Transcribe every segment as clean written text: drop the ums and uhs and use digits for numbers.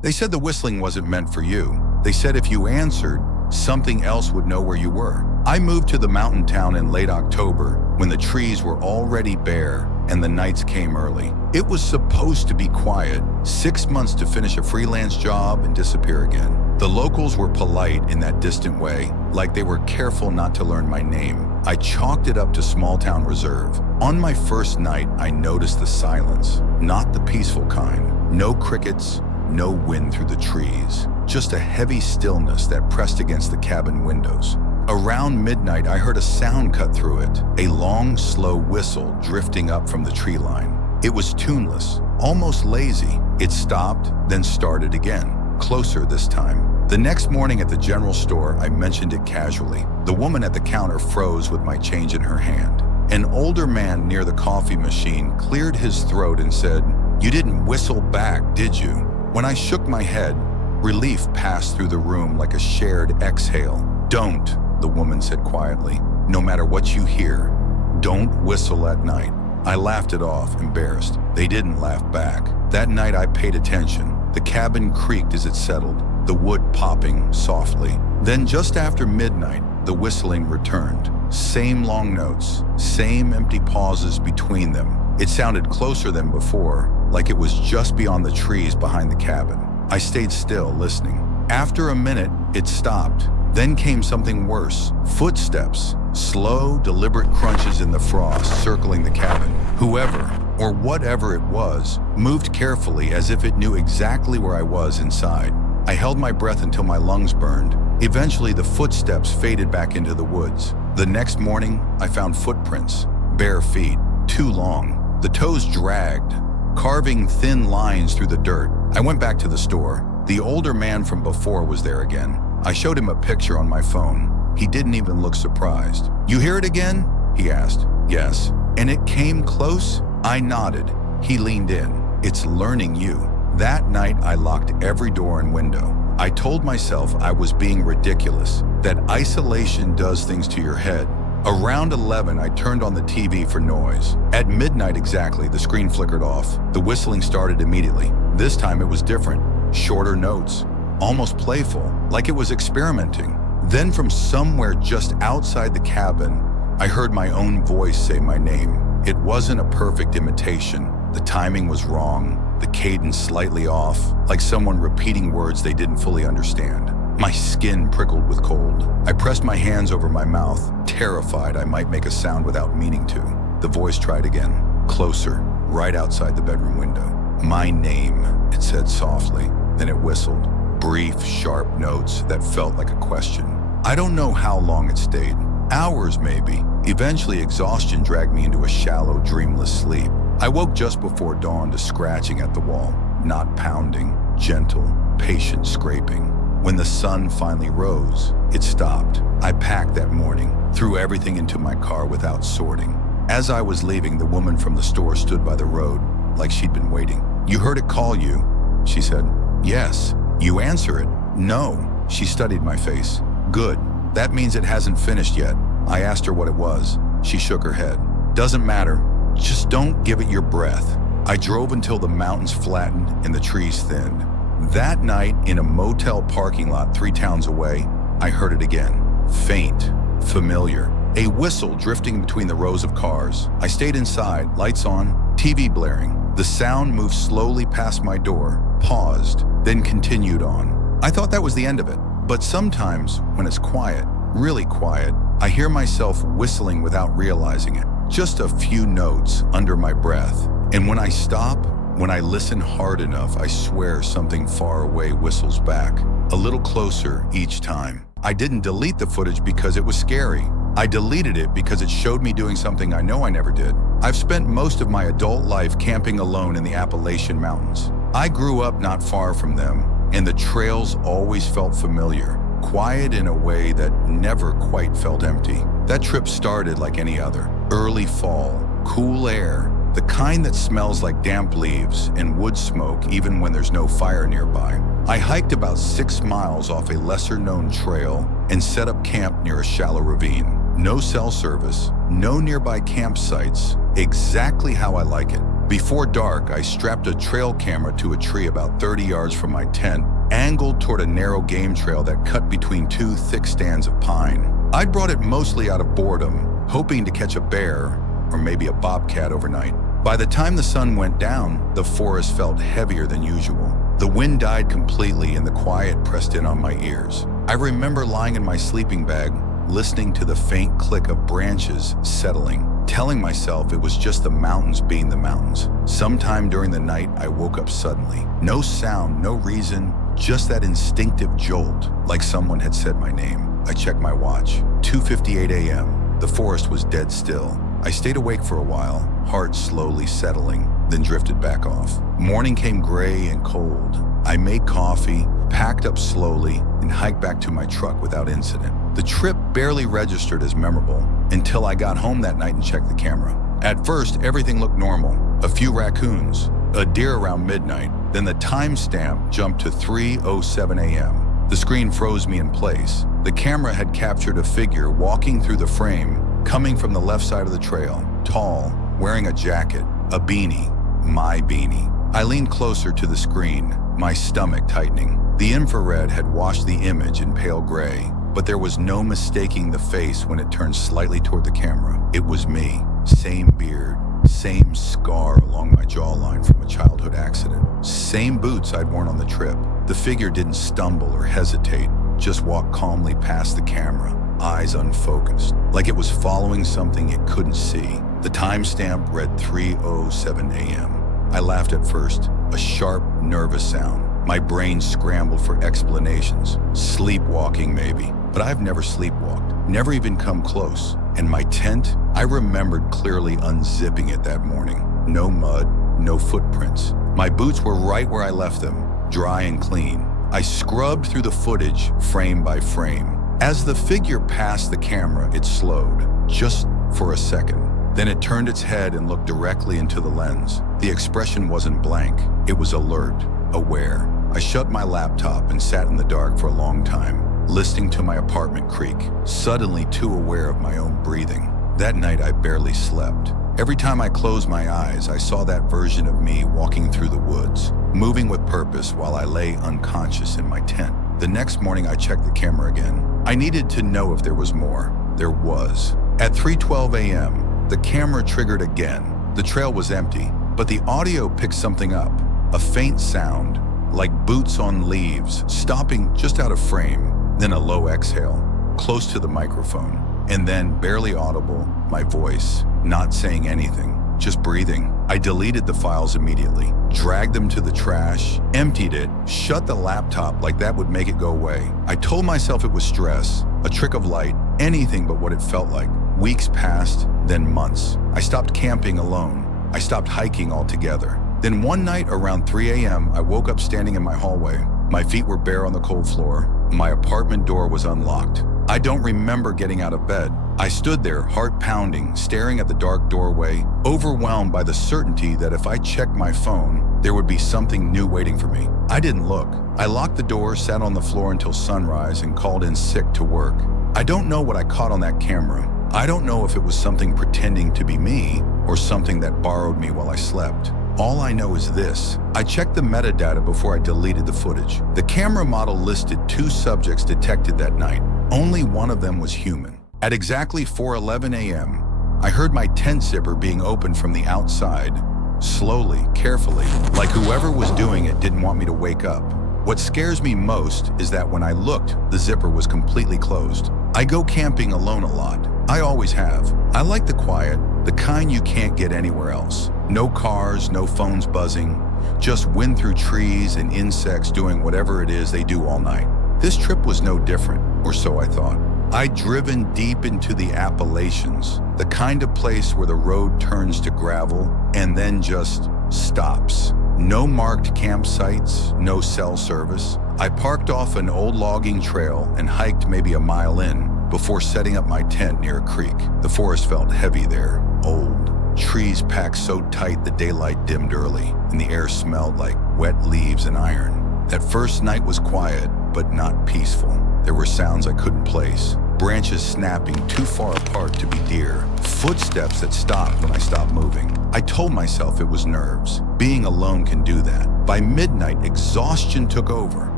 They said the whistling wasn't meant for you. They said if you answered, something else would know where you were. I moved to the mountain town in late October when the trees were already bare and the nights came early. It was supposed to be quiet, 6 months to finish a freelance job and disappear again. The locals were polite in that distant way, like they were careful not to learn my name. I chalked it up to small town reserve. On my first night, I noticed the silence, not the peaceful kind. No crickets, no wind through the trees, just a heavy stillness that pressed against the cabin windows. Around midnight, I heard a sound cut through it, a long, slow whistle drifting up from the tree line. It was tuneless, almost lazy. It stopped, then started again, closer this time. The next morning at the general store, I mentioned it casually. The woman at the counter froze with my change in her hand. An older man near the coffee machine cleared his throat and said, "You didn't whistle back, did you?" When I shook my head, relief passed through the room like a shared exhale. "Don't," the woman said quietly. "No matter what you hear, don't whistle at night." I laughed it off, embarrassed. They didn't laugh back. That night I paid attention. The cabin creaked as it settled, the wood popping softly. Then just after midnight, the whistling returned. Same long notes, same empty pauses between them. It sounded closer than before, like it was just beyond the trees behind the cabin. I stayed still, listening. After a minute, it stopped. Then came something worse. Footsteps, slow, deliberate crunches in the frost circling the cabin. Whoever, or whatever it was, moved carefully as if it knew exactly where I was inside. I held my breath until my lungs burned. Eventually, the footsteps faded back into the woods. The next morning, I found footprints, bare feet, too long. The toes dragged, carving thin lines through the dirt. I went back to the store. The older man from before was there again. I showed him a picture on my phone. He didn't even look surprised. "You hear it again?" he asked. "Yes." "And it came close?" I nodded. He leaned in. "It's learning you." That night, I locked every door and window. I told myself I was being ridiculous, that isolation does things to your head. Around 11, I turned on the TV for noise. At midnight exactly, the screen flickered off. The whistling started immediately. This time it was different. Shorter notes, almost playful, like it was experimenting. Then from somewhere just outside the cabin, I heard my own voice say my name. It wasn't a perfect imitation. The timing was wrong, the cadence slightly off, like someone repeating words they didn't fully understand. My skin prickled with cold. I pressed my hands over my mouth, terrified I might make a sound without meaning to. The voice tried again, closer, right outside the bedroom window. "My name," it said softly. Then it whistled, brief, sharp notes that felt like a question. I don't know how long it stayed. Hours, maybe. Eventually, exhaustion dragged me into a shallow, dreamless sleep. I woke just before dawn to scratching at the wall, not pounding, gentle, patient scraping. When the sun finally rose, it stopped. I packed that morning, threw everything into my car without sorting. As I was leaving, the woman from the store stood by the road, like she'd been waiting. "You heard it call you," she said. "Yes." "You answer it." "No." She studied my face. "Good. That means it hasn't finished yet." I asked her what it was. She shook her head. "Doesn't matter. Just don't give it your breath." I drove until the mountains flattened and the trees thinned. That night, in a motel parking lot 3 towns away, I heard it again. Faint, familiar. A whistle drifting between the rows of cars. I stayed inside, lights on, TV blaring. The sound moved slowly past my door, paused, then continued on. I thought that was the end of it. But sometimes, when it's quiet, really quiet, I hear myself whistling without realizing it. Just a few notes under my breath. And when I stop, when I listen hard enough, I swear something far away whistles back, a little closer each time. I didn't delete the footage because it was scary. I deleted it because it showed me doing something I know I never did. I've spent most of my adult life camping alone in the Appalachian Mountains. I grew up not far from them, and the trails always felt familiar, quiet in a way that never quite felt empty. That trip started like any other. Early fall, cool air, the kind that smells like damp leaves and wood smoke even when there's no fire nearby. I hiked about 6 miles off a lesser-known trail and set up camp near a shallow ravine. No cell service, no nearby campsites, exactly how I like it. Before dark, I strapped a trail camera to a tree about 30 yards from my tent, angled toward a narrow game trail that cut between two thick stands of pine. I'd brought it mostly out of boredom, hoping to catch a bear or maybe a bobcat overnight. By the time the sun went down, the forest felt heavier than usual. The wind died completely and the quiet pressed in on my ears. I remember lying in my sleeping bag, listening to the faint click of branches settling, telling myself it was just the mountains being the mountains. Sometime during the night, I woke up suddenly. No sound, no reason, just that instinctive jolt, like someone had said my name. I checked my watch. 2:58 a.m. The forest was dead still. I stayed awake for a while, heart slowly settling, then drifted back off. Morning came gray and cold. I made coffee, packed up slowly, and hiked back to my truck without incident. The trip barely registered as memorable until I got home that night and checked the camera. At first, everything looked normal. A few raccoons, a deer around midnight, then the timestamp jumped to 3:07 a.m. The screen froze me in place. The camera had captured a figure walking through the frame, coming from the left side of the trail, tall, wearing a jacket, a beanie, my beanie. I leaned closer to the screen, my stomach tightening. The infrared had washed the image in pale gray, but there was no mistaking the face when it turned slightly toward the camera. It was me. Same beard, same scar along my jawline from a childhood accident. Same boots I'd worn on the trip. The figure didn't stumble or hesitate, just walked calmly past the camera, eyes unfocused, like it was following something it couldn't see. The timestamp read 3:07 a.m. I laughed at first, a sharp, nervous sound. My brain scrambled for explanations. Sleepwalking, maybe. But I've never sleepwalked, never even come close. And my tent, I remembered clearly unzipping it that morning. No mud, no footprints. My boots were right where I left them, dry and clean. I scrubbed through the footage, frame by frame. As the figure passed the camera, it slowed, just for a second. Then it turned its head and looked directly into the lens. The expression wasn't blank, it was alert, aware. I shut my laptop and sat in the dark for a long time, listening to my apartment creak, suddenly too aware of my own breathing. That night I barely slept. Every time I closed my eyes, I saw that version of me walking through the woods, moving with purpose while I lay unconscious in my tent. The next morning I checked the camera again. I needed to know if there was more. There was. At 3:12 a.m., the camera triggered again. The trail was empty, but the audio picked something up. A faint sound, like boots on leaves, stopping just out of frame. Then a low exhale, close to the microphone. And then, barely audible, my voice, not saying anything, just breathing. I deleted the files immediately, dragged them to the trash, emptied it, shut the laptop like that would make it go away. I told myself it was stress, a trick of light, anything but what it felt like. Weeks passed, then months. I stopped camping alone. I stopped hiking altogether. Then one night around 3 a.m., I woke up standing in my hallway. My feet were bare on the cold floor. My apartment door was unlocked. I don't remember getting out of bed. I stood there, heart pounding, staring at the dark doorway, overwhelmed by the certainty that if I checked my phone, there would be something new waiting for me. I didn't look. I locked the door, sat on the floor until sunrise, and called in sick to work. I don't know what I caught on that camera. I don't know if it was something pretending to be me or something that borrowed me while I slept. All I know is this: I checked the metadata before I deleted the footage. The camera model listed 2 subjects detected that night. Only one of them was human. At exactly 4:11 a.m., I heard my tent zipper being opened from the outside, slowly, carefully, like whoever was doing it didn't want me to wake up. What scares me most is that when I looked, the zipper was completely closed. I go camping alone a lot. I always have. I like the quiet, the kind you can't get anywhere else. No cars, no phones buzzing, just wind through trees and insects doing whatever it is they do all night. This trip was no different, or so I thought. I'd driven deep into the Appalachians, the kind of place where the road turns to gravel and then just stops. No marked campsites, no cell service. I parked off an old logging trail and hiked maybe a mile in before setting up my tent near a creek. The forest felt heavy there, old. Trees packed so tight the daylight dimmed early, and the air smelled like wet leaves and iron. That first night was quiet, but not peaceful. There were sounds I couldn't place. Branches snapping too far apart to be deer. Footsteps that stopped when I stopped moving. I told myself it was nerves. Being alone can do that. By midnight, exhaustion took over.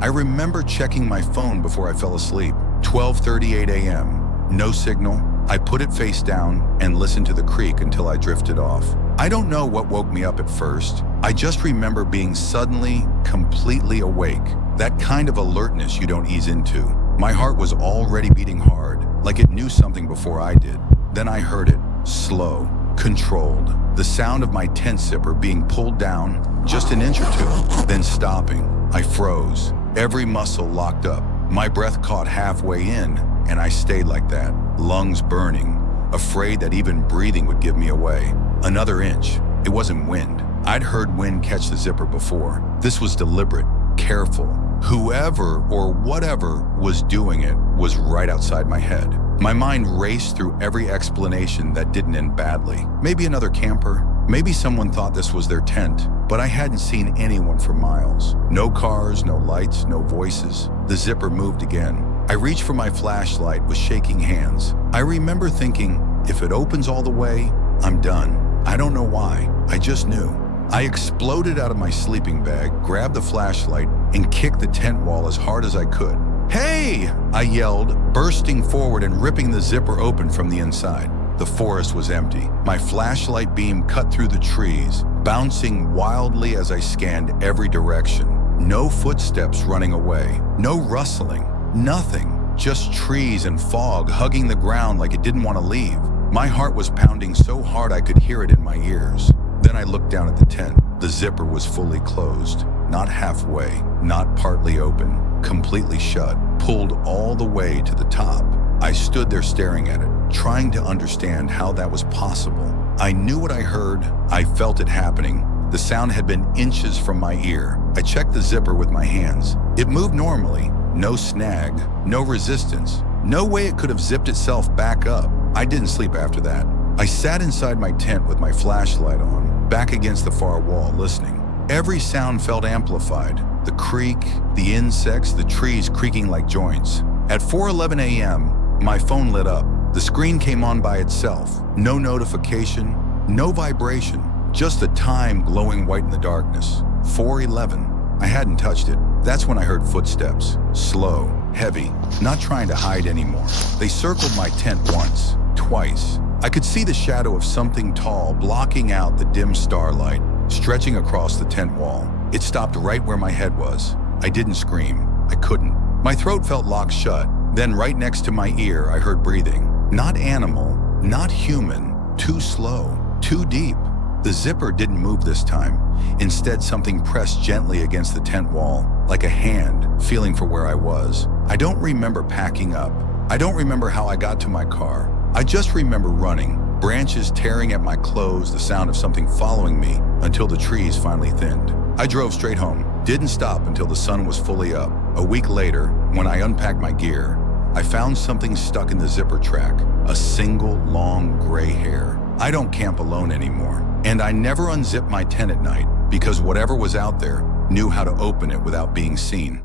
I remember checking my phone before I fell asleep. 12:38 a.m. No signal. I put it face down and listened to the creek until I drifted off. I don't know what woke me up at first. I just remember being suddenly, completely awake. That kind of alertness you don't ease into. My heart was already beating hard, like it knew something before I did. Then I heard it, slow, controlled. The sound of my tent zipper being pulled down just an inch or two, then stopping. I froze, every muscle locked up. My breath caught halfway in, and I stayed like that, lungs burning, afraid that even breathing would give me away. Another inch. It wasn't wind. I'd heard wind catch the zipper before. This was deliberate, careful. Whoever or whatever was doing it was right outside my head. My mind raced through every explanation that didn't end badly. Maybe another camper. Maybe someone thought this was their tent, but I hadn't seen anyone for miles. No cars, no lights, no voices. The zipper moved again. I reached for my flashlight with shaking hands. I remember thinking, if it opens all the way, I'm done. I don't know why, I just knew. I exploded out of my sleeping bag, grabbed the flashlight, and kicked the tent wall as hard as I could. "Hey!" I yelled, bursting forward and ripping the zipper open from the inside. The forest was empty. My flashlight beam cut through the trees, bouncing wildly as I scanned every direction. No footsteps running away, no rustling, nothing. Just trees and fog hugging the ground like it didn't want to leave. My heart was pounding so hard I could hear it in my ears. Then I looked down at the tent. The zipper was fully closed, not halfway, not partly open, completely shut, pulled all the way to the top. I stood there staring at it, trying to understand how that was possible. I knew what I heard. I felt it happening. The sound had been inches from my ear. I checked the zipper with my hands. It moved normally. No snag, no resistance. No way it could have zipped itself back up. I didn't sleep after that. I sat inside my tent with my flashlight on, back against the far wall, listening. Every sound felt amplified. The creek, the insects, the trees creaking like joints. At 4:11 a.m., my phone lit up. The screen came on by itself. No notification, no vibration, just the time glowing white in the darkness. 4:11. I hadn't touched it. That's when I heard footsteps. Slow, heavy, not trying to hide anymore. They circled my tent once, twice. I could see the shadow of something tall blocking out the dim starlight, stretching across the tent wall. It stopped right where my head was. I didn't scream. I couldn't. My throat felt locked shut. Then right next to my ear, I heard breathing. Not animal, not human, too slow, too deep. The zipper didn't move this time. Instead, something pressed gently against the tent wall, like a hand feeling for where I was. I don't remember packing up. I don't remember how I got to my car. I just remember running, branches tearing at my clothes, the sound of something following me until the trees finally thinned. I drove straight home, didn't stop until the sun was fully up. A week later, when I unpacked my gear, I found something stuck in the zipper track, a single long gray hair. I don't camp alone anymore, and I never unzip my tent at night because whatever was out there knew how to open it without being seen.